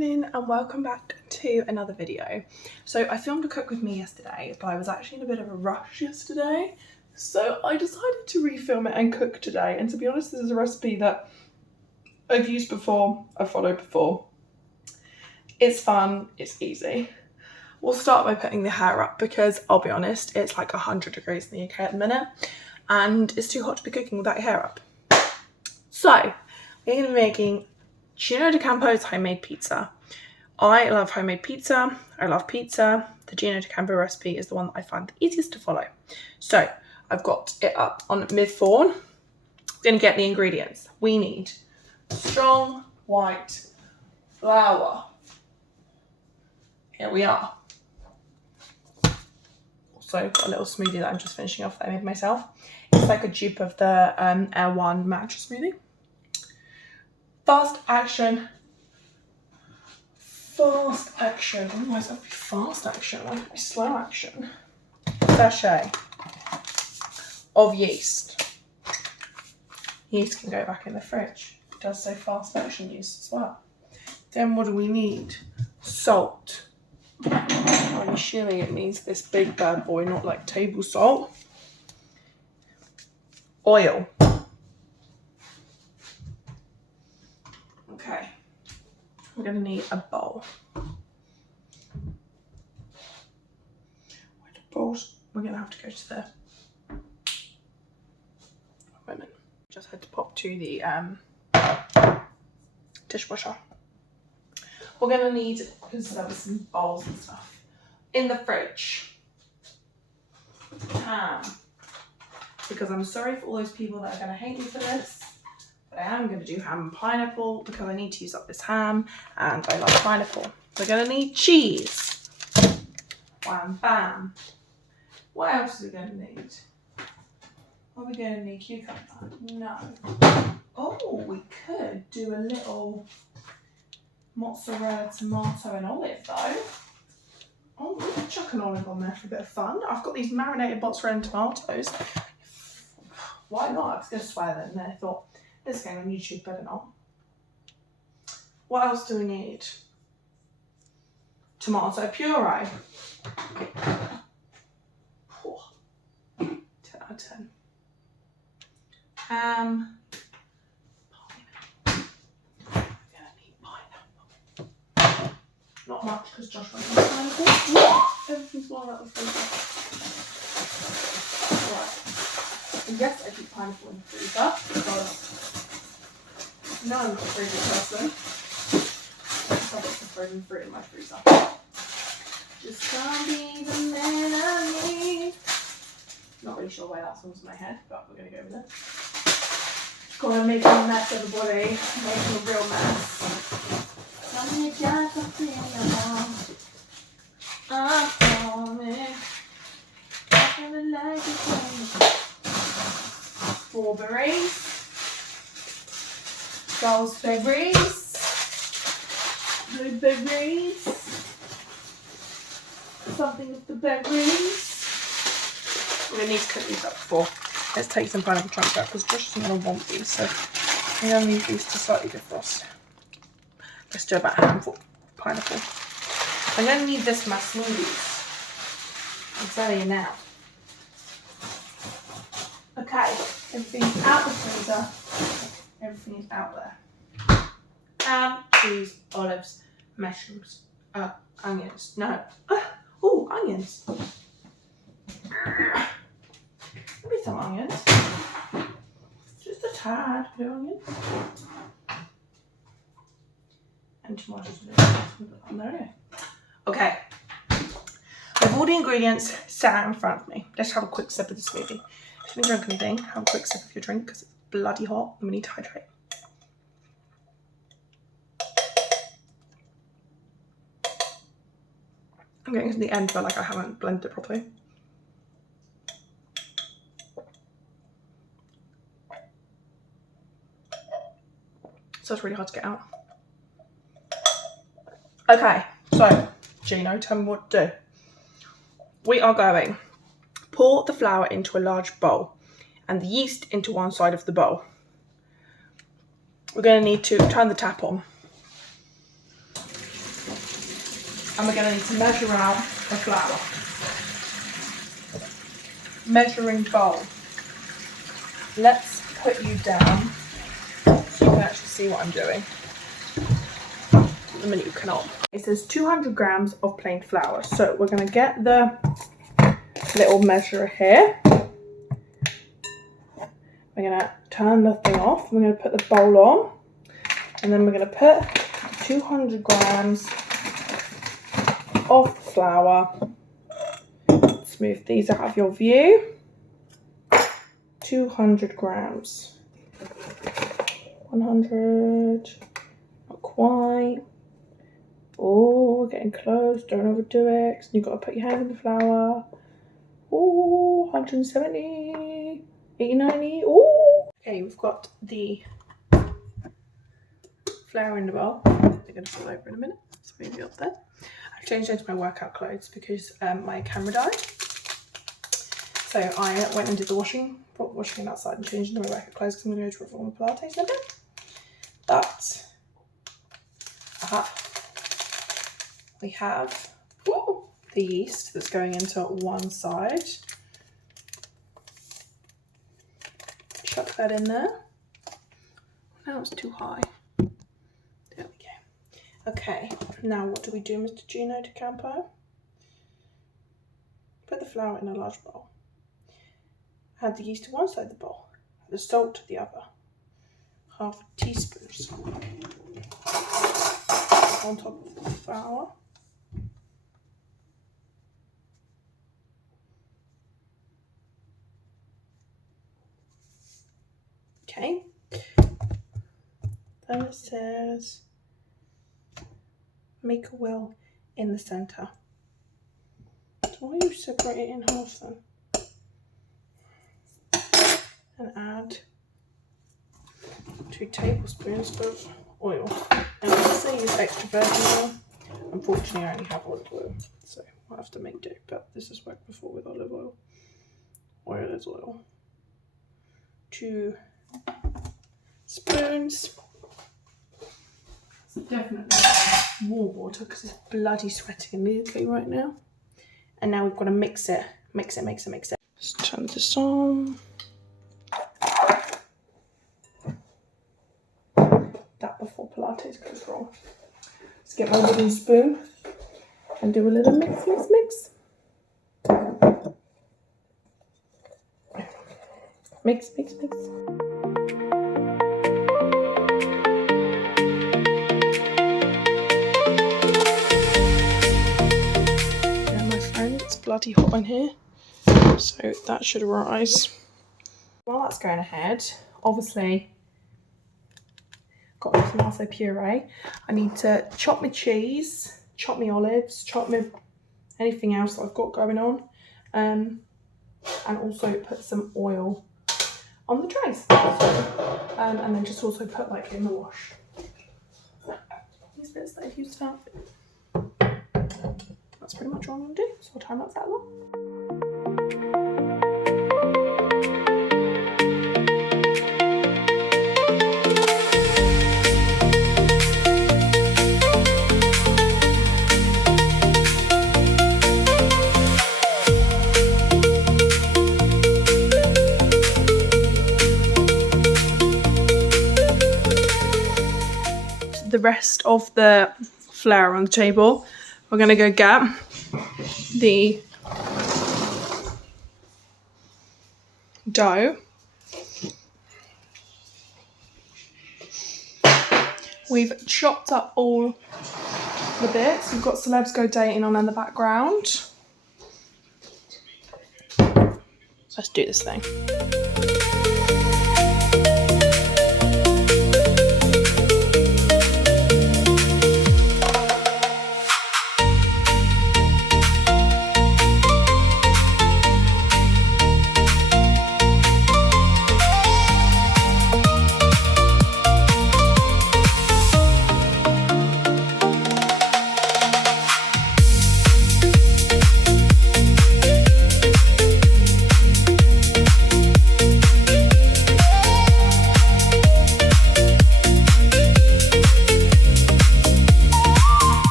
evening and welcome back to another video. So I filmed a cook with me yesterday, but I was actually in a bit of a rush yesterday, so I decided to refilm it and cook today. And to be honest, this is a recipe that I've used before, I've followed before. It's fun, it's easy. We'll start by putting the hair up because I'll be honest, it's like 100 degrees in the UK at the minute and it's too hot to be cooking without your hair up. So we're going to be making Gino D'Acampo's homemade pizza. I love homemade pizza. I love pizza. The Gino D'Acampo recipe is the one that I find the easiest to follow. So I've got it up on mid-form. Going to get the ingredients. We need strong white flour. Here we are. Also got a little smoothie that I'm just finishing off that I made myself. It's like a dupe of the Air One matcha smoothie. Fast action. Fast action. Why does that have to be fast action? Why does it be slow action? Sachet of yeast. Yeast can go back in the fridge. It does say fast action yeast as well. Then what do we need? Salt. I'm assuming it means this big bad boy, not like table salt. Oil. Okay, we're going to need a bowl. Where the bowls? We're going to have to go to the women. Just had to pop to the dishwasher. We're going to need, because there was some bowls and stuff in the fridge, ham. Because I'm sorry for all those people that are going to hate me for this. But I am going to do ham and pineapple because I need to use up this ham and I love pineapple. We're going to need cheese. Wham bam. What else are we going to need? Are we going to need cucumber? No. Oh, we could do a little mozzarella, tomato and olive though. Oh, we could chuck an olive on there for a bit of fun. I've got these marinated mozzarella and tomatoes. Why not? I was going to swear that and then I thought, this going on YouTube, better not. What else do we need? Tomato puree. 10 out of 10. Ham. Pineapple. We're going to need pineapple. Not much because Josh won't have pineapple. What? Everything's falling out of the freezer. Right. And yes, I keep pineapple in the freezer because no, I'm not a frozen person. I just have lots of frozen fruit in my freezer. Just can't be the man I need. Not really sure why that song's in my head, but we're going to go with it. Gonna make a mess, everybody. Making a real mess. Tell me just a thing I'm coming. I'm gonna like it. Strawberries. Raspberries, blueberries, something with the berries. We're going to need to cook these up before. Let's take some pineapple chunks out because Josh isn't going to want these, so we're going to leave these to slightly defrost. Let's do about a handful of pineapple. I'm going to need this for my smoothies. I'm telling you now. Okay, everything's out the freezer. Everything is out there. Ham, cheese, olives, mushrooms, onions. No. Oh, onions. Maybe some onions. Just a tad of onions. And tomatoes. There we go. Okay. I have all the ingredients sat in front of me. Let's have a quick sip of the smoothie. If you haven't drunk anything, have a quick sip of your drink because it's bloody hot and we need to hydrate. I'm getting to the end but like I haven't blended it properly. So it's really hard to get out. Okay, so Gino, tell me what to do. We are going pour the flour into a large bowl and the yeast into one side of the bowl. We're going to need to turn the tap on. and we're going to need to measure out the flour. Measuring bowl. Let's put you down so you can actually see what I'm doing. The minute you cannot. It says 200 grams of plain flour. So we're going to get the little measurer here. We're going to turn the thing off. We're going to put the bowl on. And then we're going to put 200 grams of flour. Let's move these out of your view. 200 grams. 100. Not quite. Oh, we're getting close. Don't overdo it. You've got to put your hand in the flour. Oh, 170. 80, 90. Oh. Okay, we've got the flour in the bowl. They're going to fall over in a minute. So maybe up there. I've changed into my workout clothes because my camera died. So I went and did the washing it outside and changed into my workout clothes because I'm going to go to Reformer Pilates in a bit. But we have the yeast that's going into one side. Chuck that in there. Now it's too high. There we go. Okay, now what do we do, Mr. Gino de Campo? Put the flour in a large bowl. Add the yeast to one side of the bowl. Add the salt to the other. Half a teaspoon of salt on top of the flour. Okay. Then it says make a well in the center. So why don't you separate it in half then? And add 2 tablespoons of oil. Now I say use extra virgin oil. Unfortunately I only have olive oil, so I'll have to make do, but this has worked before with olive oil. Oil is oil. 2 spoons. It's definitely more water because it's bloody sweating immediately right now. And now we've got to mix it. Mix it. Let's turn this on. That before Pilates goes wrong. Let's get my wooden spoon and do a little mix. Mix. Yeah, my friend, it's bloody hot in here, so that should rise. While that's going ahead, obviously, got my tomato puree. I need to chop my cheese, chop my olives, chop my anything else that I've got going on, and also put some oil on the trays. And then just also put like in the wash. These bits that I've used up. That's pretty much all I'm going to do, so I'll time lapse that long. The rest of the flour on the table, we're going to go get the dough. We've chopped up all the bits. We've got Celebs Go Dating on in the background. Let's do this thing.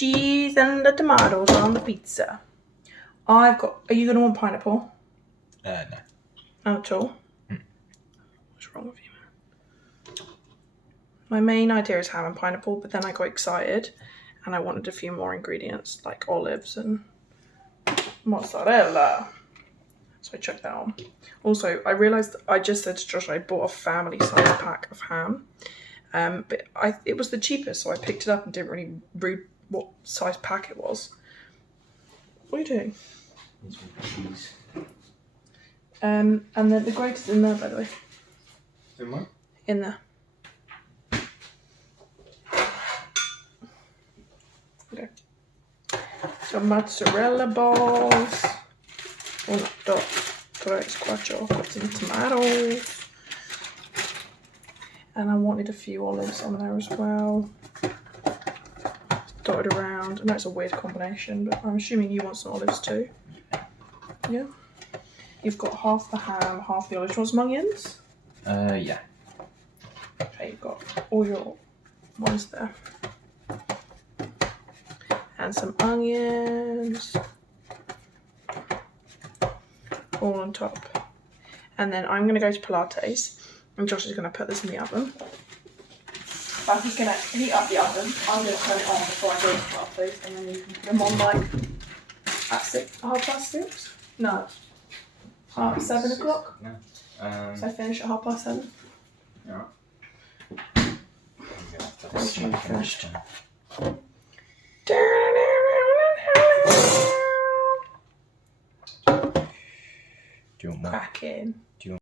cheese and the tomatoes on the pizza. Are you going to want pineapple? No. Not at all? What's wrong with you, man? My main idea is ham and pineapple, but then I got excited and I wanted a few more ingredients like olives and mozzarella. So I chucked that on. Also, I realised I just said to Josh I bought a family size pack of ham. But it was the cheapest, so I picked it up and didn't really read what size pack it was. What are you doing? Cheese. And then the grater's in there, by the way. In what? In there. Okay. Some mozzarella balls. Una, dos, tres, cuatro. Got some tomatoes. And I wanted a few olives on there as well. Dotted around. I know it's a weird combination, but I'm assuming you want some olives too. Yeah. You've got half the ham, half the olives. Do you want some onions? Yeah. Okay, you've got all your ones there. And some onions. All on top. And then I'm going to go to Pilates. And Josh is going to put this in the oven. But he's going to heat up the oven. I'm going to turn it on before I go to Pilates. And then you can put them on like at 6:30. No. 7 o'clock? No. So I finish at 7:30. Yeah. I'm gonna have to smack in this one. Do you want more? Back in. Do you want